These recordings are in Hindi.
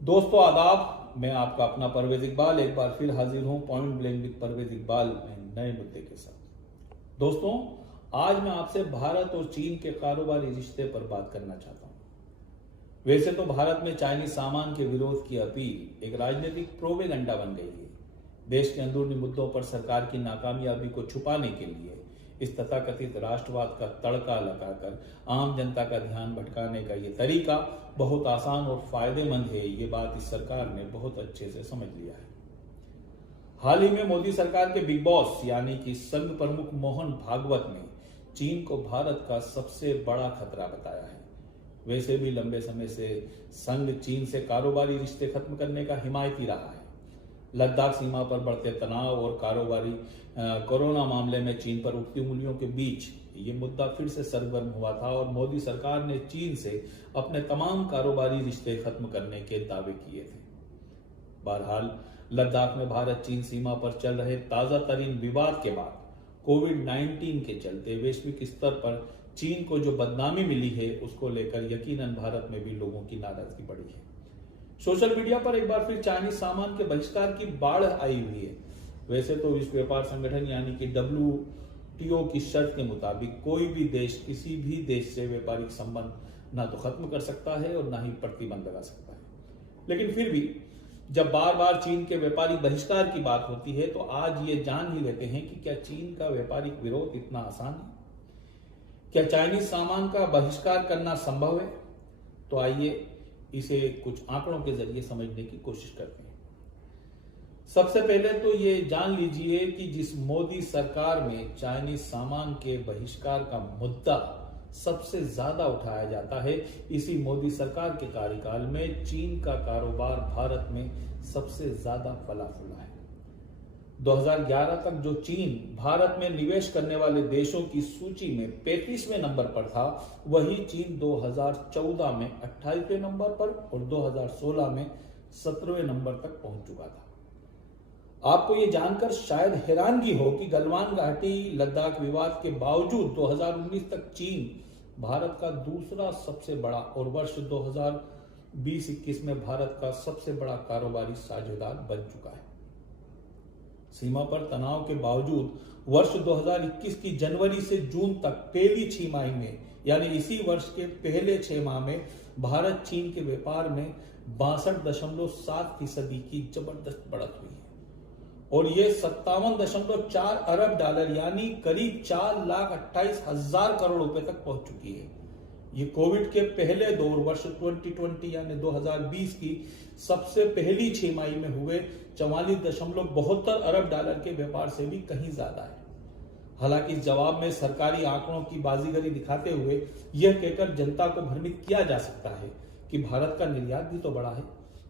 दोस्तों आदाब, मैं आपका अपना परवेज इकबाल एक बार फिर हाजिर हूं point blank with Parvez Iqbal में नए मुद्दे के साथ। दोस्तों, आज मैं आपसे भारत और चीन के कारोबारी रिश्ते पर बात करना चाहता हूं। वैसे तो भारत में चाइनीज सामान के विरोध की अपील एक राजनीतिक प्रोपेगेंडा बन गई है। देश के अंदरूनी मुद्दों पर सरकार की नाकामयाबी को छुपाने के लिए इस तथाकथित राष्ट्रवाद का तड़का लगाकर आम जनता का ध्यान भटकाने का ये तरीका बहुत आसान और फायदेमंद है। ये बात इस सरकार ने बहुत अच्छे से समझ लिया है। हाल ही में मोदी सरकार के बिग बॉस यानी कि संघ प्रमुख मोहन भागवत ने चीन को भारत का सबसे बड़ा खतरा बताया है। वैसे भी लंबे समय से संघ चीन से कारोबारी रिश्ते खत्म करने का हिमायती रहा है। लद्दाख सीमा पर बढ़ते तनाव और कारोबारी कोरोना मामले में चीन पर उठती उंगलियों के बीच ये मुद्दा फिर से सरगर्म हुआ था और मोदी सरकार ने चीन से अपने तमाम कारोबारी रिश्ते खत्म करने के दावे किए थे। बहरहाल, लद्दाख में भारत चीन सीमा पर चल रहे ताजा तरीन विवाद के बाद कोविड-19 के चलते वैश्विक स्तर पर चीन को जो बदनामी मिली है उसको लेकर यकीनन भारत में भी लोगों की नाराजगी बढ़ी है। सोशल मीडिया पर एक बार फिर चाइनीज सामान के बहिष्कार की बाढ़ आई हुई है। वैसे तो विश्व व्यापार संगठन यानी कि WTO की शर्त के मुताबिक कोई भी देश किसी भी देश से व्यापारिक संबंध ना तो खत्म कर सकता है और ना ही प्रतिबंध लगा सकता है। लेकिन फिर भी जब बार बार चीन के व्यापारिक बहिष्कार की बात होती है तो आज ये जान ही लेते हैं कि क्या चीन का व्यापारिक विरोध इतना आसान है? क्या चाइनीज सामान का बहिष्कार करना संभव है? तो आइए इसे कुछ आंकड़ों के जरिए समझने की कोशिश करते हैं। सबसे पहले तो ये जान लीजिए कि जिस मोदी सरकार में चाइनीज सामान के बहिष्कार का मुद्दा सबसे ज्यादा उठाया जाता है, इसी मोदी सरकार के कार्यकाल में चीन का कारोबार भारत में सबसे ज्यादा फला फूला है। 2011 तक जो चीन भारत में निवेश करने वाले देशों की सूची में 35वें नंबर पर था, वही चीन 2014 में 28वें नंबर पर और 2016 में 17वें नंबर तक पहुंच चुका था। आपको ये जानकर शायद हैरानगी हो कि गलवान घाटी लद्दाख विवाद के बावजूद 2019 तक चीन भारत का दूसरा सबसे बड़ा और वर्ष 2020-21 में भारत का सबसे बड़ा कारोबारी साझेदार बन चुका है। सीमा पर तनाव के बावजूद वर्ष 2021 की जनवरी से जून तक पहली 6 माह में यानी इसी वर्ष के पहले 6 माह में भारत चीन के व्यापार में 62.7% की जबरदस्त बढ़त हुई है और ये 57.4 अरब डॉलर यानी करीब 4,28,000 करोड़ रुपए तक पहुंच चुकी है। ये कोविड के पहले दौर वर्ष 2020 यानी 2020 की सबसे पहली 6 माह में हुए 44.72 अरब डॉलर के व्यापार से भी कहीं ज्यादा है। हालांकि इस जवाब में सरकारी आंकड़ों की बाजीगरी दिखाते हुए यह कहकर जनता को भ्रमित किया जा सकता है कि भारत का निर्यात भी तो बढ़ा है।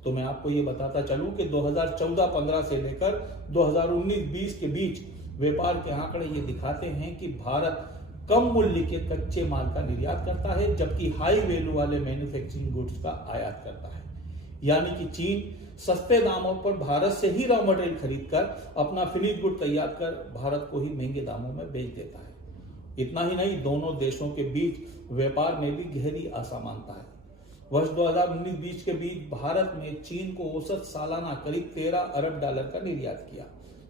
तो मैं आपको ये बताता चलूं कि 2014-15 से लेकर 2019-20 के बीच व्यापार के आंकड़े ये दिखाते हैं कि भारत कम मूल्य के कच्चे माल का निर्यात करता है जबकि हाई वैल्यू वाले मैन्युफैक्चरिंग गुड्स का आयात करता है। यानी कि चीन सस्ते दामों पर भारत से ही रॉ मटेरियल खरीदकर अपना फिनिश गुड तैयार कर भारत को ही महंगे दामों में बेच देता है। इतना ही नहीं, दोनों देशों के बीच व्यापार में भी गहरी असमानता है। वर्ष 2019-20 के बीच भारत ने चीन को औसत सालाना करीब 13 अरब डॉलर का निर्यात किया,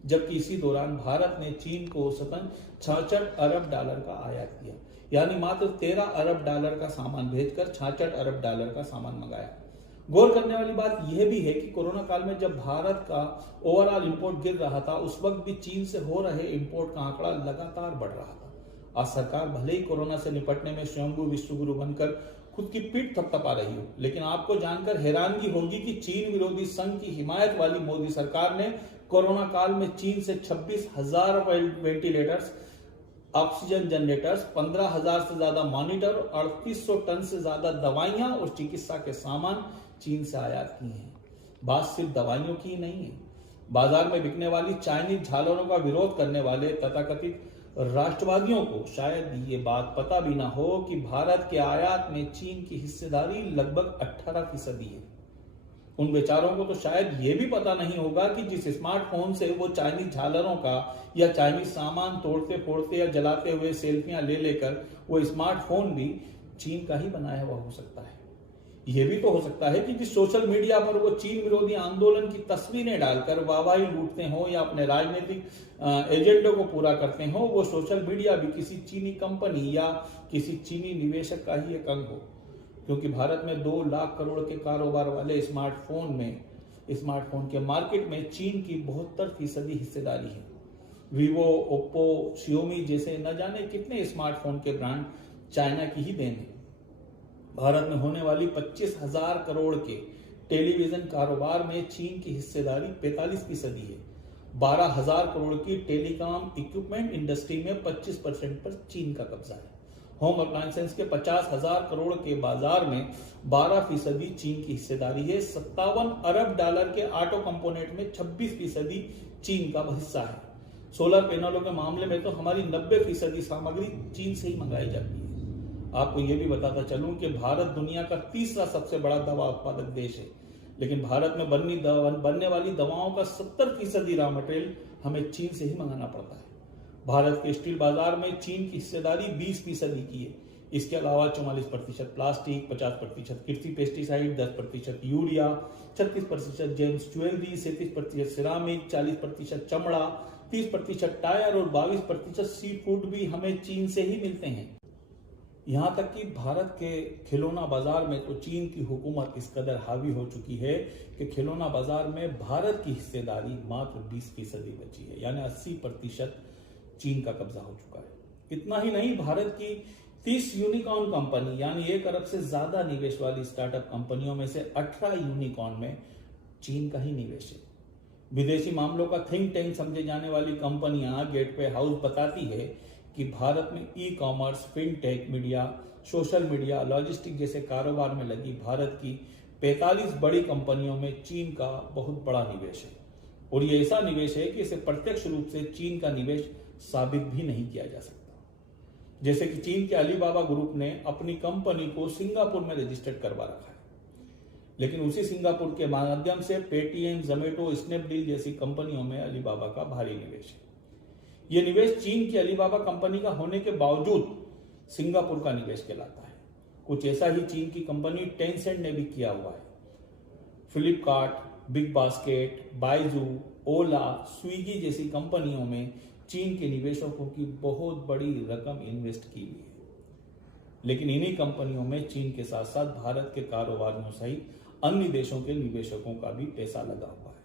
जबकि इसी दौरान भारत ने चीन को औसतन 66 अरब डॉलर का आयात किया। यानी मात्र 13 अरब डॉलर का सामान भेजकर 66 अरब डॉलर का सामान मंगाया। गौर करने वाली बात यह भी है कि कोरोना काल में जब भारत का ओवरऑल इंपोर्ट गिर रहा था, उस वक्त भी चीन से हो रहे इंपोर्ट का आंकड़ा लगातार बढ़ रहा था। आज सरकार भले ही कोरोना से निपटने में स्वयंभू विश्वगुरु बनकर खुद की पीठ थपथपा रही हो, लेकिन आपको जानकर हैरानगी होगी कि चीन विरोधी संघ की हिमायत वाली मोदी सरकार ने कोरोना काल में चीन से 26,000 वेंटिलेटर्स, ऑक्सीजन जनरेटर्स, 15,000 से ज्यादा मॉनिटर, 3800 टन से ज्यादा दवाइयां और चिकित्सा के सामान चीन से आयात किए हैं। बात सिर्फ दवाइयों की नहीं है। बाजार में बिकने वाली चाइनीज झालरों का विरोध करने वाले तथाकथित राष्ट्रवादियों को शायद ये बात पता भी ना हो कि भारत के आयात में चीन की हिस्सेदारी लगभग 18% है। उन बेचारों को तो शायद ये भी पता नहीं होगा कि जिस स्मार्टफोन से वो चाइनीज झालरों का या चाइनीज सामान तोड़ते फोड़ते या जलाते हुए सेल्फियां ले लेकर वो स्मार्टफोन भी चीन का ही बनाया हुआ हो सकता है। यह भी तो हो सकता है कि जिस सोशल मीडिया पर वो चीन विरोधी आंदोलन की तस्वीरें डालकर वाहवाही लूटते हो या अपने राजनीतिक एजेंडों को पूरा करते हो, वो सोशल मीडिया भी किसी चीनी कंपनी या किसी चीनी निवेशक का ही एक अंग हो। क्योंकि भारत में 2 लाख करोड़ के कारोबार वाले स्मार्टफोन के मार्केट में चीन की 72% हिस्सेदारी है। वीवो, ओप्पो, शियोमी जैसे न जाने कितने स्मार्टफोन के ब्रांड चाइना की ही देन है। भारत में होने वाली 25,000 करोड़ के टेलीविजन कारोबार में चीन की हिस्सेदारी 45% है। 12,000 करोड़ की टेलीकॉम इक्विपमेंट इंडस्ट्री में 25% पर चीन का कब्जा है। होम अप्लायंसेस के 50,000 करोड़ के बाजार में 12% चीन की हिस्सेदारी है। 57 अरब डॉलर के ऑटो कंपोनेंट में 26% चीन का हिस्सा है। सोलर पैनलों के मामले में तो हमारी 90% सामग्री चीन से ही मंगाई जाती है। आपको यह भी बताता चलूं कि भारत दुनिया का 3रा सबसे बड़ा दवा उत्पादक देश है, लेकिन भारत में बनने वाली दवाओं का 70% रॉ मटेरियल हमें चीन से ही मंगाना पड़ता है। भारत के स्टील बाजार में चीन की हिस्सेदारी 20% की है। इसके अलावा 44% प्लास्टिक, 50% कृषि pesticide, 10% urea, 36% James jewellery, 37% ceramic, 40% चमड़ा, 30% टायर और 22% सी फूड भी हमें चीन से ही मिलते हैं। यहाँ तक कि भारत के खिलौना बाजार में तो चीन की हुकूमत इस कदर हावी हो चुकी है कि खिलौना बाजार में भारत की हिस्सेदारी मात्र 20% बची है, यानी 80% चीन का कब्जा हो चुका है। इतना ही नहीं, भारत की 30 यूनिकॉर्न कंपनी यानी 1 अरब से ज्यादा निवेश वाली स्टार्टअप कंपनियों में से 18 यूनिकॉर्न में चीन का ही निवेश है। विदेशी मामलों का थिंक टैंक समझे जाने वाली कंपनियां गेटवे हाउस बताती है कि भारत में e commerce, fintech, media, social media, logistic जैसे कारोबार में लगी भारत की 45 बड़ी कंपनियों में चीन का बहुत बड़ा निवेश है। और ये ऐसा निवेश है कि इसे प्रत्यक्ष रूप से चीन का निवेश साबित भी नहीं किया जा सकता। जैसे कि चीन के अलीबाबा ग्रुप ने अपनी कंपनी को सिंगापुर में रजिस्टर्ड करवा रखा है, लेकिन उसी सिंगापुर के माध्यम से पेटीएम, जोमेटो, स्नैपडील जैसी कंपनियों में अलीबाबा का भारी निवेश है। यह निवेश चीन की अलीबाबा कंपनी का होने के बावजूद सिंगापुर का निवेश कहलाता है। कुछ ऐसा ही चीन की कंपनी टेंसेंट ने भी किया हुआ है। फ्लिपकार्ट, बिग बास्केट, बाइजू, ओला, स्विगी जैसी कंपनियों में चीन के निवेशकों की बहुत बड़ी रकम इन्वेस्ट की हुई है। लेकिन इन्हीं कंपनियों में चीन के साथ साथ भारत के कारोबारियों सहित अन्य देशों के निवेशकों का भी पैसा लगा हुआ है।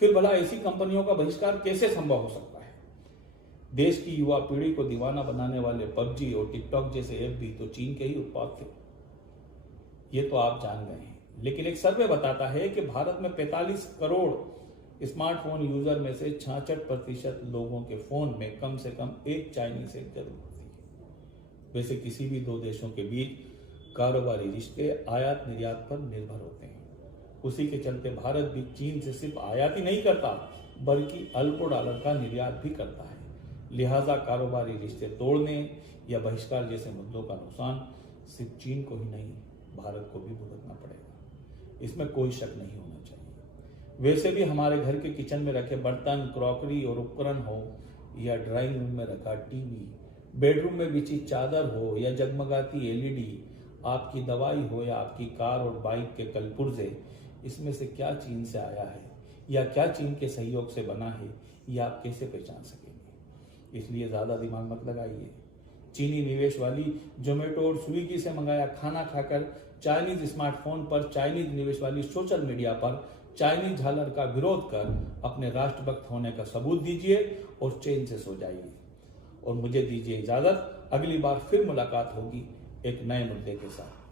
फिर भला ऐसी कंपनियों का बहिष्कार कैसे संभव हो सकता है? देश की युवा पीढ़ी को दीवाना बनाने वाले पबजी और टिकटॉक जैसे ऐप भी तो चीन के ही उत्पाद थे, ये तो आप जान गए हैं। लेकिन एक सर्वे बताता है कि भारत में 45 करोड़ स्मार्टफोन यूजर में से 66% लोगों के फोन में कम से कम एक चाइनीज ऐप जरूर होती है। वैसे किसी भी 2 देशों के बीच कारोबारी रिश्ते आयात निर्यात पर निर्भर होते हैं। उसी के चलते भारत भी चीन से सिर्फ आयात ही नहीं करता बल्कि अरबों डॉलर का निर्यात भी करता है। लिहाजा कारोबारी रिश्ते तोड़ने या बहिष्कार जैसे मुद्दों का नुकसान सिर्फ चीन को ही नहीं, भारत को भी भुगतना पड़ेगा। इसमें कोई शक नहीं होना चाहिए। वैसे भी हमारे घर के किचन में रखे बर्तन, क्रॉकरी और उपकरण हो या ड्राइंग रूम में रखा टीवी, बेडरूम में बिछी चादर हो या जगमगाती एलईडी, आपकी दवाई हो या आपकी कार और बाइक के कलपुर्जे, इसमें से क्या चीन से आया है या क्या चीन के सहयोग से बना है, यह आप कैसे पहचान सकेंगे? इसलिए ज्यादा दिमाग मत लगाइए। चीनी निवेश वाली जोमेटो और स्विगी से मंगाया खाना खाकर चाइनीज स्मार्टफोन पर, चाइनीज निवेश वाली सोशल मीडिया पर चाइनीज झालर का विरोध कर अपने राष्ट्रभक्त होने का सबूत दीजिए और चैन से सो जाइए। और मुझे दीजिए इजाजत, अगली बार फिर मुलाकात होगी एक नए मुद्दे के साथ।